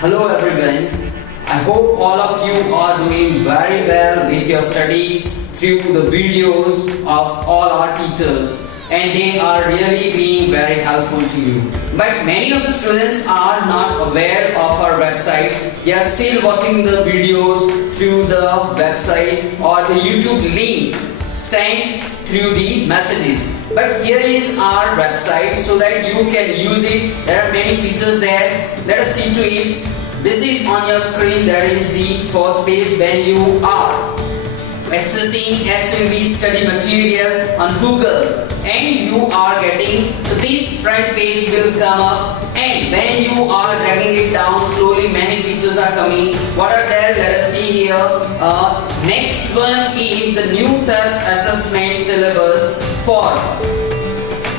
Hello everyone. I hope all of you are doing very well with your studies through the videos of all our teachers, and they are really being very helpful to you. But many of the students are not aware of our website. They are still watching the videos through the website or the YouTube link sent through the messages. But here is our website so that you can use it. There are many features there. Let us see to it. This is on your screen. That is the first page. When you are accessing SMB study material on Google and you are getting, so this front page will come up, and when you are dragging it down slowly, many features are coming. What are there? Let us see here. Next one is the new test assessment syllabus for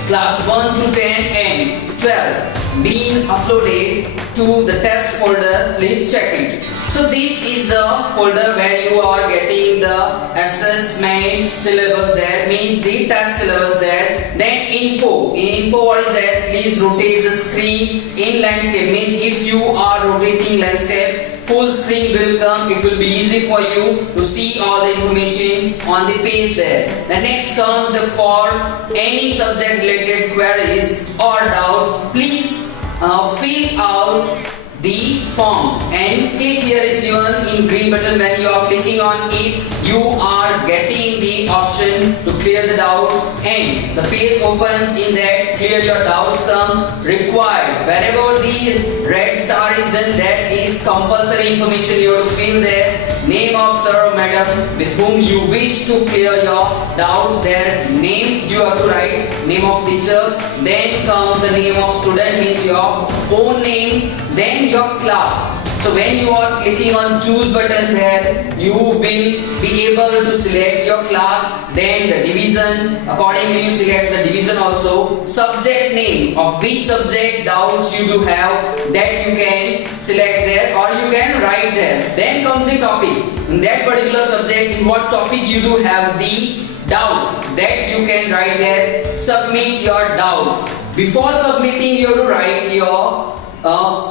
class 1 to 10 and 12 being uploaded to the test folder. Please check it. So this is the folder where you are getting the assessment syllabus there, means the test syllabus there. Then info. In info, what is there? Please rotate the screen in landscape, means if you are rotating landscape, full screen will come. It will be easy for you to see all the information on the page there. The next comes the for any subject related queries or doubts. Please fill out the form and click here is given in green button. When you are clicking on it, you are getting the option to clear the doubts, and the page opens. In that, clear your doubts come required. Wherever the red star is done, that is compulsory information you have to fill there. Name of sir or madam with whom you wish to clear your doubts. Their name you have to write, name of teacher. Then comes the name of student, means your own name. Then your class. So when you are clicking on choose button there, you will be able to select your class. Then the division, accordingly you select the division also. Subject name, of which subject doubts you do have, that you can select there or you can write there. Then comes the topic. In that particular subject, in what topic you do have the doubt, that you can write there. Submit your doubt. Before submitting, you have to write your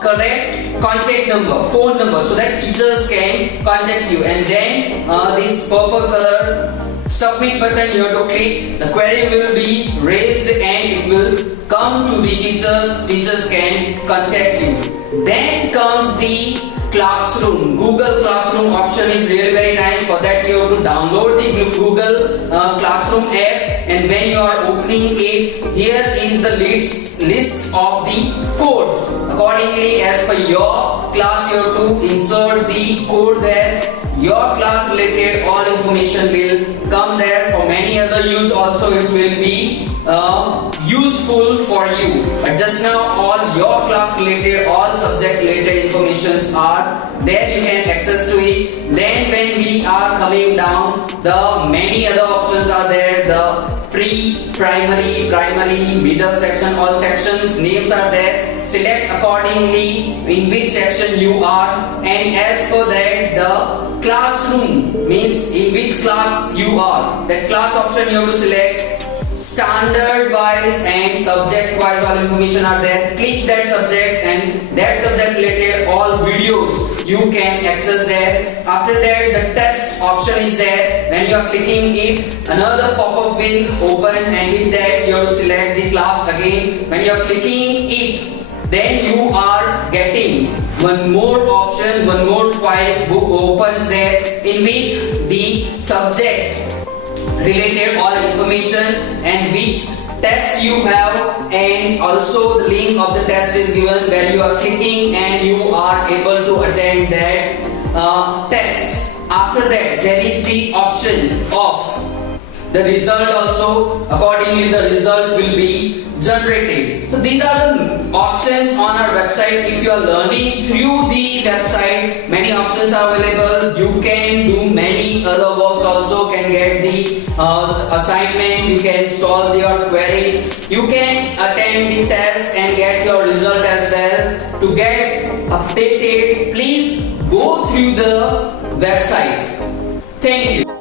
correct contact number, phone number, so that teachers can contact you. And then this purple color submit button you have to click. The query will be raised and it will come to the teachers. Teachers can contact you. Then comes the classroom. Google Classroom option is really very nice. For that you have to download the Google Classroom app, and when you are opening it, here is the list of the codes. Accordingly, as per your class, you have to insert the code there. Your class related all information will come there. For many other use also it will be useful for you. But just now all your class related, all subject related informations are there. You can access to it. Then when we are coming down, the many other options are there. The pre-primary, primary, middle section, all sections, names are there. Select accordingly in which section you are, and as per that the classroom, means in which class you are. That class option you have to select. Standard wise and subject wise all information are there. Click that subject, and that subject related all videos you can access there. After that the test option is there. When you are clicking it, another pop-up will open, and with that you have to select the class again. When you are clicking it, then you are getting one more option, one more file book opens there, in which the subject related all information and which test you have, and also the link of the test is given where you are clicking and you are able to attend that test. After that there is the option of the result also. Accordingly the result will be generated. So these are the options on our website. If you are learning through the website, many options are available. You can do many other works also, can get the assignment, you can solve your queries, you can attend the test and get your result as well. To get updated, please go through the website. Thank you.